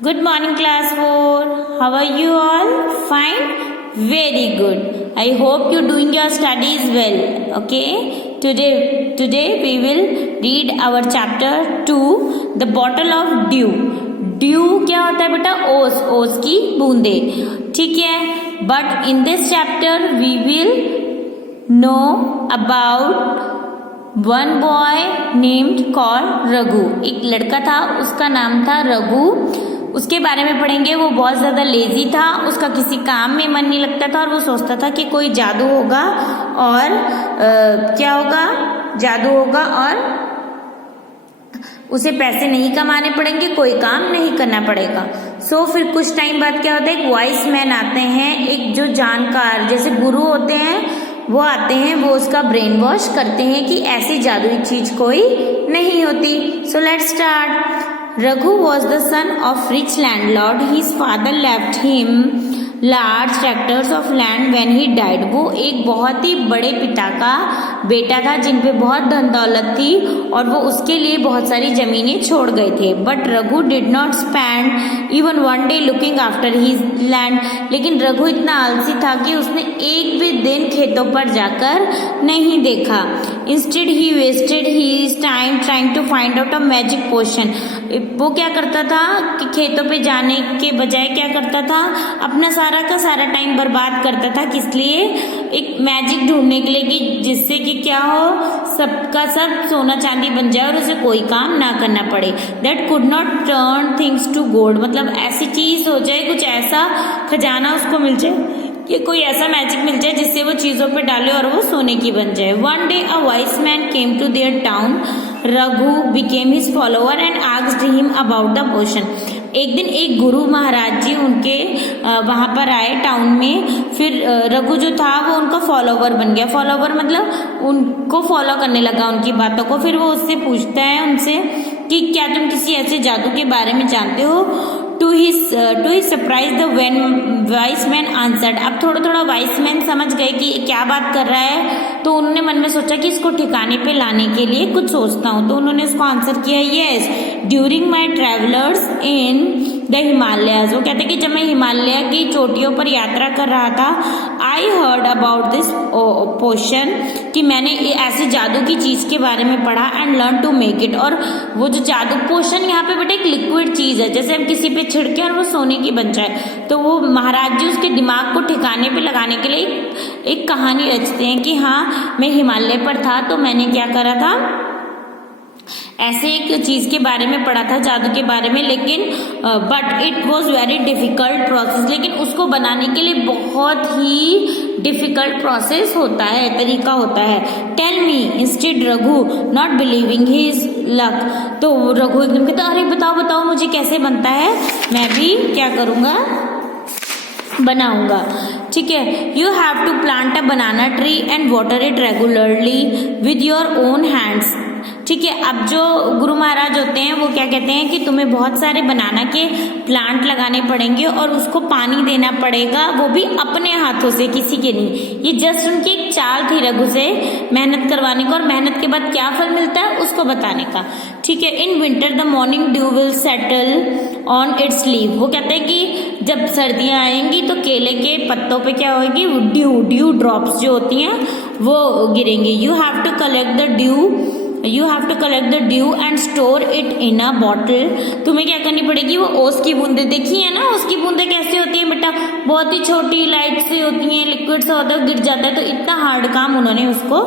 Good morning, class 4. How are you all? Fine? Very good. I hope you're doing your studies well. Okay? Today we will read our chapter 2, The Bottle of Dew. Dew क्या होता है बेटा? ओस की बूंदे. ठीक है? But in this chapter we will know about one boy named called Raghu. एक लड़का था, उसका नाम था रघु. उसके बारे में पढ़ेंगे. वो बहुत ज़्यादा लेजी था, उसका किसी काम में मन नहीं लगता था और वो सोचता था कि कोई जादू होगा और क्या होगा, जादू होगा और उसे पैसे नहीं कमाने पड़ेंगे, कोई काम नहीं करना पड़ेगा. फिर कुछ टाइम बाद क्या होता है, एक वाइस मैन आते हैं, एक जो जानकार जैसे गुरु होते हैं वो आते हैं. वो उसका ब्रेन वॉश करते हैं कि ऐसी जादुई चीज कोई नहीं होती. So let's start. Raghu was the son of rich landlord. His father left him large tractors of land when he died. वो एक बहुत ही बड़े पिता का बेटा था जिन पे बहुत धन दौलत थी और वो उसके लिए बहुत सारी जमीनें छोड़ गए थे. But Raghu did not spend even one day looking after his land. लेकिन रघु इतना आलसी था कि उसने एक भी दिन खेतों पर जाकर नहीं देखा. Instead he wasted his time trying to find out a magic potion. वो क्या करता था कि खेतों पे जाने के बजाय क्या करता था, अपना सारा का सारा टाइम बर्बाद करता था. किस लिए? एक मैजिक ढूंढने के लिए कि जिससे कि क्या हो, सबका सब सोना चांदी बन जाए और उसे कोई काम ना करना पड़े. That could not turn things to gold. मतलब ऐसी चीज हो जाए, कुछ ऐसा खजाना उसको मिल जाए कि कोई ऐसा मैजिक मिल जाए जिससे वो चीजों पे डाले और वो सोने की बन जाए. One day a wise man came to their town. Raghu became his follower and asked him about the potion. एक दिन एक गुरु महाराज जी उनके वहां पर आए टाउन में. फिर रघु जो था वो उनका फॉलोवर बन गया. फॉलोवर मतलब उनको फॉलो करने लगा, उनकी बातों को. फिर वो उससे पूछता है उनसे कि क्या तुम किसी ऐसे जादू के बारे में जानते हो. To his surprise the wise man answered. अब थोड़ा वाइस मैन समझ गए कि क्या बात कर रहा है, तो उन्होंने मन में सोचा कि इसको ठिकाने पे लाने के लिए कुछ सोचता हूँ. तो उन्होंने इसको आंसर किया, yes, during my travellers in the Himalayas. वो कहते कि जब मैं हिमालय की चोटियों पर यात्रा कर रहा था, आई हर्ड अबाउट दिस पोशन, कि मैंने ऐसी जादू की चीज के बारे में पढ़ा and learn to make it. और वो जो जादू पोशन यहाँ पे बेटा एक लिक्विड चीज है, जैसे हम किसी पे छिड़के और वो सोने की बन जाए. तो वो महाराज जी उसके दिमाग को ठिकाने पे लगाने के लिए एक कहानी रचते हैं कि हाँ, मैं हिमालय पर था तो मैंने क्या करा था, ऐसे एक चीज के बारे में पढ़ा था, जादू के बारे में. लेकिन but it was very difficult process. लेकिन उसको बनाने के लिए बहुत ही डिफिकल्ट प्रोसेस होता है, तरीका होता है. Tell me instead Raghu not believing his luck. तो रघु एकदम कहता, अरे बताओ मुझे कैसे बनता है, मैं भी क्या करूँगा, बनाऊंगा. ठीक है. You have to plant a banana tree and water it regularly with your own hands. ठीक है. अब जो गुरु महाराज होते हैं वो क्या कहते हैं कि तुम्हें बहुत सारे बनाना के प्लांट लगाने पड़ेंगे और उसको पानी देना पड़ेगा, वो भी अपने हाथों से, किसी के नहीं. ये जस्ट उनकी एक चाल थी रघु से मेहनत करवाने को, और मेहनत के बाद क्या फल मिलता है उसको बताने का. ठीक है. In winter the morning due will settle on it's leave. वो कहते हैं कि जब सर्दियां आएंगी तो केले के पत्तों पे क्या होगी, ड्यू ड्रॉप्स जो होती हैं वो गिरेंगे. You have to collect the dew and store it in a bottle. तुम्हें क्या करनी पड़ेगी, वो ओस की बूंदे देखी है ना, ओस की बूंदे कैसे होती है बेटा, बहुत ही छोटी लाइट से होती हैं, लिक्विड से होता है, गिर जाता है. तो इतना हार्ड काम उन्होंने उसको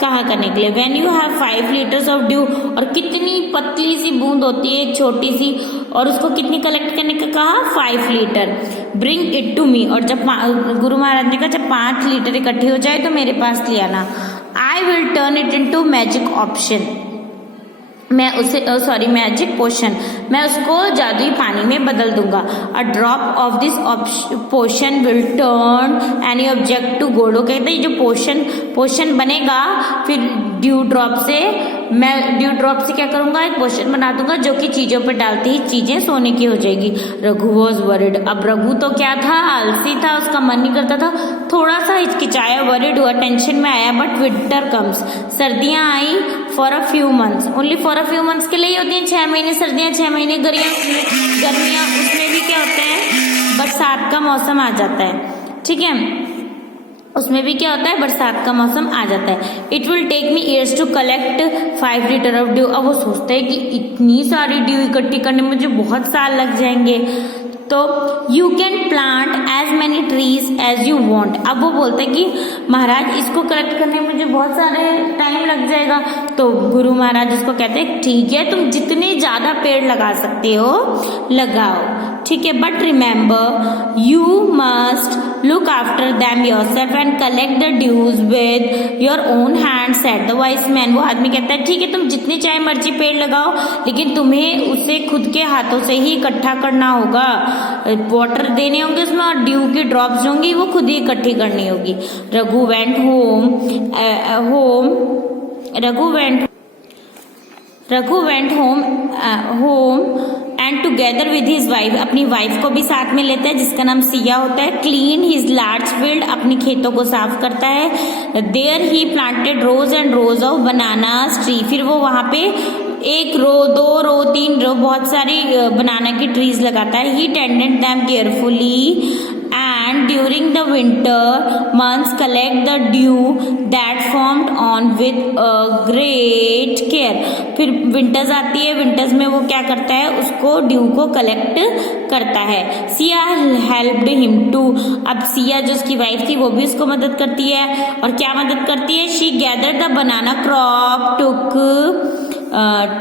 कहा करने के लिए. When you have 5 litres of due. और कितनी पतली सी बूंद होती है, एक छोटी सी, और उसको कितनी कलेक्ट करने का कहा, 5 litre. Bring it to me. और जब गुरु महाराज ने कहा जब 5 लीटर इकट्ठे हो जाए तो मेरे पास ले आना. I will turn it into magic option. मैं उसे मैजिक पोशन, मैं उसको जादुई पानी में बदल दूंगा. A drop of this potion will turn any object to gold. कहते हैं जो पोशन बनेगा, फिर ड्यू ड्रॉप से क्या करूंगा, एक पोशन बना दूंगा जो कि चीजों पर डालते ही चीजें सोने की हो जाएगी. Raghu was worried. अब रघु तो क्या था, आलसी था, उसका मन नहीं करता था, थोड़ा सा हिचकिचाया, वरिड हुआ, टेंशन में आया. But winter comes. सर्दियां आई for a few months. Only for a few months के लिए होती हैं, 6 महीने सर्दियां, 6 महीने गर्मियां. उसमें क्या होता है, बरसात का मौसम आ जाता है, ठीक है, उसमें भी क्या होता है, बरसात का मौसम आ जाता है। It will take me years to collect 5 litre of dew. अब वो सोचता है कि इतनी सारी ड्यू इकट्ठी करने में मुझे बहुत साल लग जाएंगे। तो you can plant as many trees as you want. अब वो बोलते हैं कि महाराज इसको कलेक्ट करने में मुझे बहुत सारे टाइम लग जाएगा। तो गुरु महाराज उसको कहते हैं ठीक है, तुम जितने ज्यादा पेड़ लगा सकते हो लगाओ, ठीक है, but remember you must look after them yourself and collect the dews with your own hand said the wise man. वो आदमी कहता है ठीक है, तुम जितने चाहे मर्जी पेड़ लगाओ, लेकिन तुम्हें उसे खुद के हाथों से ही इकट्ठा करना होगा, वाटर देने होंगे उसमें, और ड्यू की ड्रॉप्स होंगी वो खुद ही इकट्ठी करनी होगी। Raghu went home and together with his wife, अपनी वाइफ को भी साथ में लेता है जिसका नाम सिया होता है। क्लीन हिज लार्ज फील्ड, अपनी खेतों को साफ करता है। There he planted rows and rows of bananas tree, फिर वो वहां पे 1 रो 2 रो 3 रो बहुत सारी बनाना की ट्रीज लगाता है। He tended them carefully and during the winter months collect the dew that formed on with great care। फिर विंटर्स आती है, विंटर्स में वो क्या करता है, उसको ड्यू को कलेक्ट करता है। सिया हेल्प्ड हिम टू, अब सिया जो उसकी वाइफ थी वो भी उसको मदद करती है, और क्या मदद करती है, she gather the banana crop,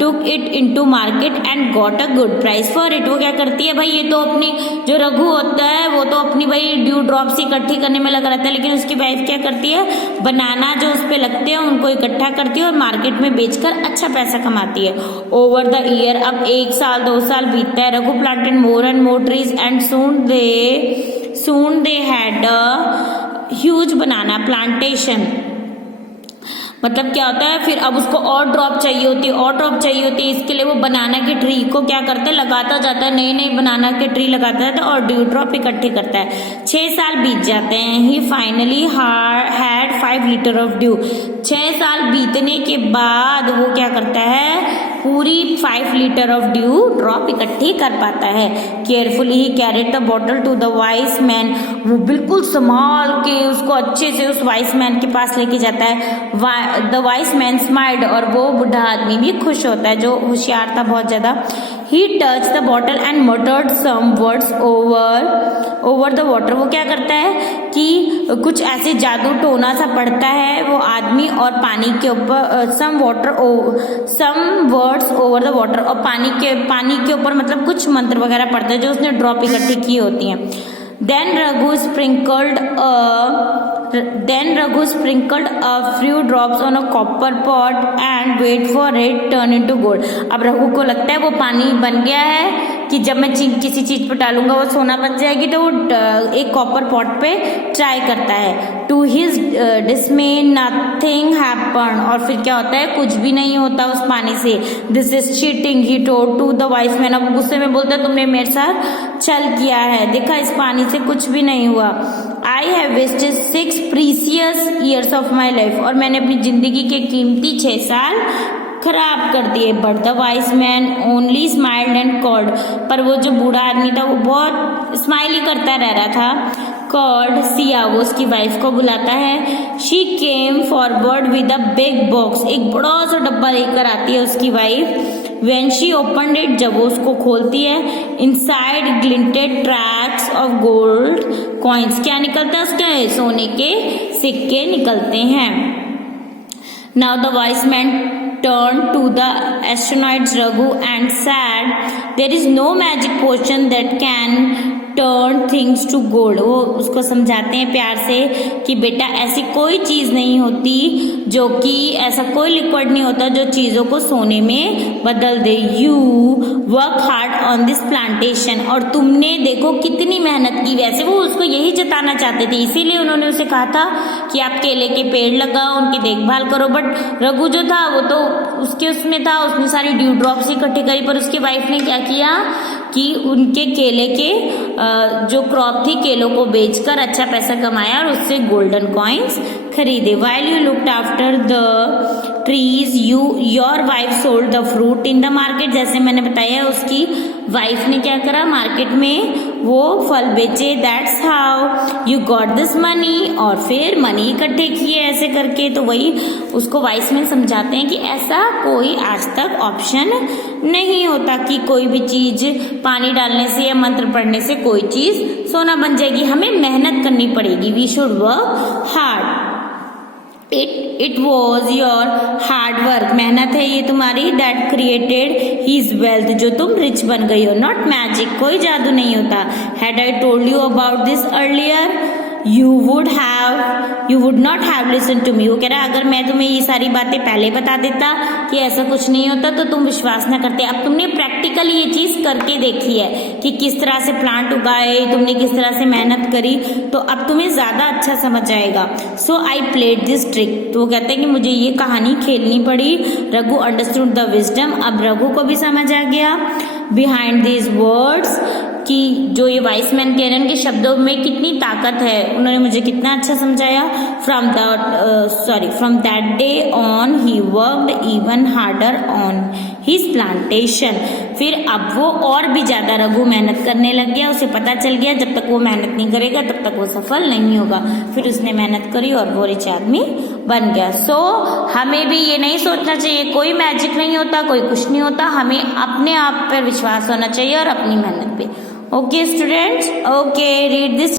took it into market and got a good price for it. वो क्या करती है भाई, ये तो अपनी जो रघु होता है वो तो अपनी भाई ड्यू ड्रॉप्स इकट्ठी करने में लगा रहता है, लेकिन उसकी वाइफ क्या करती है, बनाना जो उस पे लगते हैं उनको इकट्ठा करती है और मार्केट में बेचकर अच्छा पैसा कमाती है। ओवर द ईयर, अब 1 साल 2 साल बीतता है, Raghu planted more and more trees and soon they had a huge banana plantation। मतलब क्या होता है, फिर अब उसको और ड्रॉप चाहिए होती है, इसके लिए वो बनाना के ट्री को क्या करता है, लगाता जाता है, नई नई बनाना के ट्री लगाता है और ड्यू ड्रॉप इकट्ठे करता है। 6 साल बीत जाते हैं। He finally had 5 litre of dew. 6 साल बीतने के बाद वो क्या करता है, पूरी 5 लीटर ऑफ ड्यू ड्रॉप इकट्ठी कर पाता है। Carefully he carried the bottle to the wise man, वो बिल्कुल संभाल के उसको अच्छे से उस वाइस मैन के पास लेके जाता है। द वाइस मैन स्माइल्ड, और वो बुढ़ा आदमी भी खुश होता है जो होशियार था बहुत ज्यादा। He touch the bottle and muttered some words over the water. वो क्या करता है कि कुछ ऐसे जादू टोना सा पढ़ता है वो आदमी, और पानी के ऊपर some words over the water, और पानी के ऊपर मतलब कुछ मंत्र वगैरह पढ़ता है जो उसने ड्रॉप इकट्ठी की होती हैं। Then Raghu sprinkled a few drops on a copper pot and wait for it turn into gold। अब रघु को लगता है वो पानी बन गया है कि जब मैं किसी चीज पर डालूंगा वो सोना बन जाएगी, तो वो एक कॉपर पॉट पे ट्राई करता है। To his dismay nothing happen, और फिर क्या होता है, कुछ भी नहीं होता उस पानी से। This is cheating he told to the wise man. अब गुस्से में बोलता है तुमने मेरे साथ छल किया है, देखा इस पानी से कुछ भी नहीं हुआ। I have wasted 6 precious years of my life, और मैंने अपनी जिंदगी के कीमती 6 साल खराब कर दिए। But the wise man only smiled and called, पर वो जो बूढ़ा आदमी था वो बहुत स्माइल ही करता रह रहा था। कॉल्ड सिया, वो उसकी वाइफ को बुलाता है। She came forward with a big box, एक बड़ा सा डब्बा लेकर आती है उसकी wife. When she opened it, जब वो उसको खोलती है, inside glinted tracks of gold coins, क्या निकलता है उसके, सोने के सिक्के निकलते हैं। Now the wise man turned to the astronauts Raghu and said, there is no magic potion that can turn things to gold। वो उसको समझाते हैं प्यार से कि बेटा ऐसी कोई चीज नहीं होती जो कि ऐसा कोई लिक्विड नहीं होता जो चीजों को सोने में बदल दे। You work hard on this plantation, और तुमने देखो कितनी मेहनत की। वैसे वो उसको यही जताना चाहते थे, इसीलिए उन्होंने उसे कहा था कि आप केले के पेड़ लगाओ, उनकी देखभाल करो। बट रघु जो था वो तो उसमें था, उसने सारी ड्यू ड्रॉप्स इकट्ठी करी, पर उसकी वाइफ ने क्या किया कि उनके केले के जो क्रॉप थी, केलों को बेचकर अच्छा पैसा कमाया और उससे गोल्डन कॉइन्स खरीदे। While you looked after the trees your wife sold the fruit in the market. जैसे मैंने बताया उसकी वाइफ ने क्या करा, मार्केट में वो फल बेचे, that's how you got this money, और फिर मनी इकट्ठे किए ऐसे करके। तो वही उसको वाइस मैन समझाते हैं कि ऐसा कोई आज तक ऑप्शन नहीं होता कि कोई भी चीज पानी डालने से या मंत्र पढ़ने से कोई चीज सोना बन जाएगी। हमें मेहनत करनी पड़ेगी, we should work hard. It was your hard work, मेहनत है ये तुम्हारी, दैट क्रिएटेड हिज वेल्थ, जो तुम रिच बन गई हो, नॉट मैजिक, कोई जादू नहीं होता। Had I told you about this earlier you would not have listen to me. वो कह रहा है अगर मैं तुम्हें ये सारी बातें पहले बता देता कि ऐसा कुछ नहीं होता तो तुम विश्वास ना करते। अब तुमने प्रैक्टिकली ये चीज करके देखी है कि किस तरह से प्लांट उगाए, तुमने किस तरह से मेहनत करी, तो अब तुम्हें ज्यादा अच्छा समझ आएगा। सो आई प्लेड दिस ट्रिक। तो वो कहते हैं कि मुझे ये कहानी खेलनी पड़ी। रघु अंडरस्टूड द विजडम, अब रघु को भी समझ आ गया बिहाइंड दीज वर्ड्स, कि जो ये वाइस मैन कह रहे हैं उनके शब्दों में कितनी ताकत है, उन्होंने मुझे कितना अच्छा समझाया। From that day on he worked even harder on his plantation. फिर अब वो और भी ज्यादा रघु मेहनत करने लग गया। उसे पता चल गया जब तक वो मेहनत नहीं करेगा तब तक वो सफल नहीं होगा। फिर उसने मेहनत करी और वो रिच आदमी बन गया। सो हमें भी ये नहीं सोचना चाहिए कोई मैजिक नहीं होता, कोई कुछ नहीं होता, हमें अपने आप पर विश्वास होना चाहिए और अपनी मेहनत पे। Okay students, okay, read this